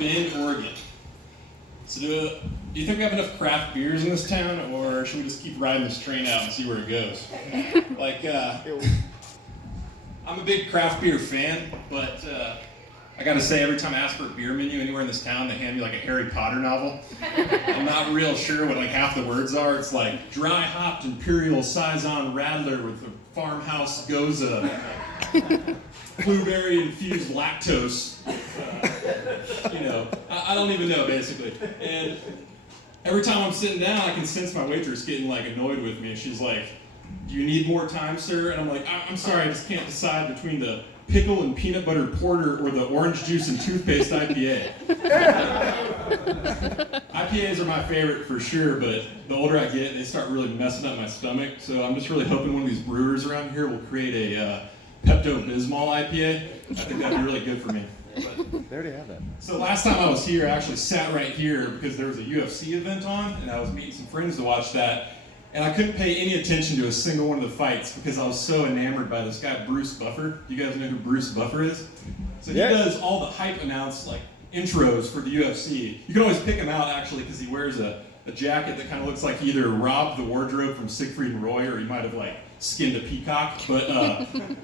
Bend, Oregon. So do you think we have enough craft beers in this town, or should we just keep riding this train out and see where it goes? I'm a big craft beer fan, but I gotta say, every time I ask for a beer menu anywhere in this town, they hand me like a Harry Potter novel. I'm not real sure what like half the words are. It's like dry hopped Imperial Saison Radler with a farmhouse goza, blueberry infused lactose. I don't even know basically. And every time I'm sitting down, I can sense my waitress getting like annoyed with me. She's like, "Do you need more time, sir?" And I'm like, "I'm sorry, I just can't decide between the pickle and peanut butter porter or the orange juice and toothpaste IPA." IPAs are my favorite for sure, but the older I get, they start really messing up my stomach. So I'm just really hoping one of these brewers around here will create a Pepto-Bismol IPA. I think that'd be really good for me. But, they already have that. So last time I was here, I actually sat right here because there was a UFC event on, and I was meeting some friends to watch that. And I couldn't pay any attention to a single one of the fights because I was so enamored by this guy, Bruce Buffer. You guys know who Bruce Buffer is? So he does all the hype announce intros for the UFC. You can always pick him out actually because he wears a jacket that kind of looks like he either robbed the wardrobe from Siegfried and Roy or he might have skinned a peacock. But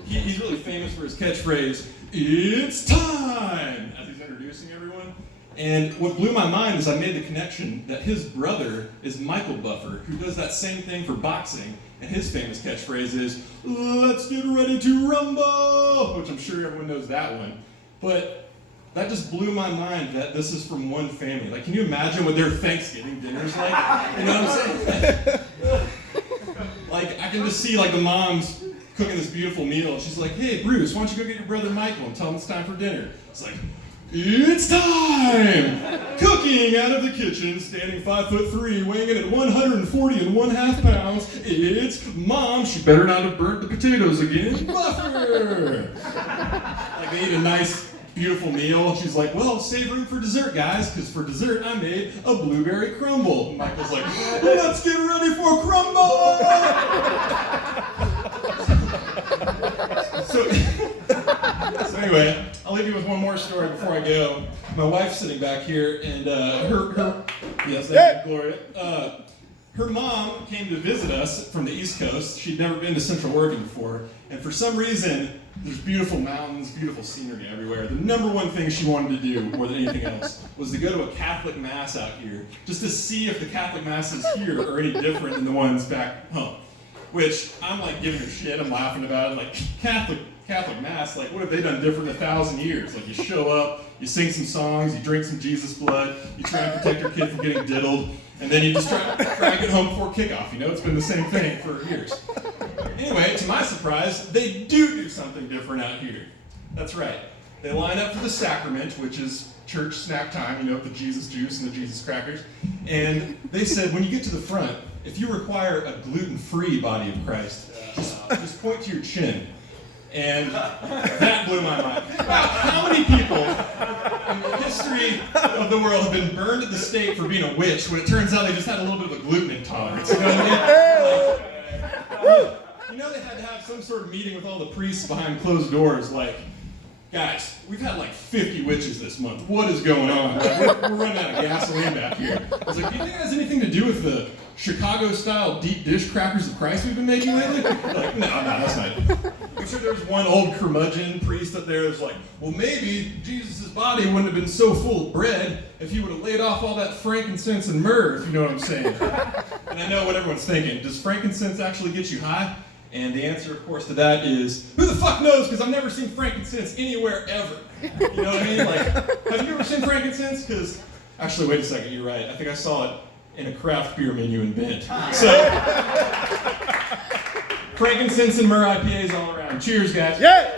he's really famous for his catchphrase, "It's time," as he's introducing everyone. And what blew my mind is I made the connection that his brother is Michael Buffer, who does that same thing for boxing, and his famous catchphrase is, "Let's get ready to rumble," which I'm sure everyone knows that one. But that just blew my mind that this is from one family. Can you imagine what their Thanksgiving dinner's like? You know what I'm saying? I can just see the mom's cooking this beautiful meal, and she's like, "Hey, Bruce, why don't you go get your brother Michael and tell him it's time for dinner?" It's like, "It's time!" Cooking out of the kitchen, standing 5'3", weighing in at 140.5 pounds, it's Mom. She better not have burnt the potatoes again. Buffer! They eat a nice, beautiful meal. She's like, "Well, save room for dessert, guys, because for dessert I made a blueberry crumble." And Michael's like, "Let's get ready for crumble!" So anyway, I'll leave you with one more story before I go. My wife's sitting back here, and yes, thank you, Gloria. Her mom came to visit us from the East Coast. She'd never been to Central Oregon before, and for some reason, there's beautiful mountains, beautiful scenery everywhere. The number one thing she wanted to do, more than anything else, was to go to a Catholic Mass out here, just to see if the Catholic Masses here are any different than the ones back home. Which, I'm giving her shit, I'm laughing about it, Catholic Mass, what have they done different in 1,000 years? You show up, you sing some songs, you drink some Jesus blood, you try and protect your kid from getting diddled, and then you just try and get home before kickoff. It's been the same thing for years. Anyway, to my surprise, they do something different out here. That's right. They line up for the sacrament, which is church snack time, with the Jesus juice and the Jesus crackers. And they said, when you get to the front, if you require a gluten-free body of Christ, just point to your chin. And that blew my mind. How many people in the history of the world have been burned at the stake for being a witch when it turns out they just had a little bit of a gluten intolerance? You know what I mean? They had to have some sort of meeting with all the priests behind closed doors, "Guys, we've had 50 witches this month. What is going on? We're running out of gasoline back here." I was like, "Do you think it has anything to do with the Chicago-style deep dish crackers of Christ we've been making lately?" No, that's not it. I'm sure there's one old curmudgeon priest up there that's like, "Well, maybe Jesus' body wouldn't have been so full of bread if he would have laid off all that frankincense and myrrh," if you know what I'm saying. And I know what everyone's thinking. Does frankincense actually get you high? And the answer, of course, to that is, who the fuck knows, because I've never seen frankincense anywhere ever. You know what I mean? Have you ever seen frankincense? Because, actually, wait a second, you're right. I think I saw it in a craft beer menu in Bend. So, frankincense and myrrh IPAs all around. Cheers, guys. Yeah!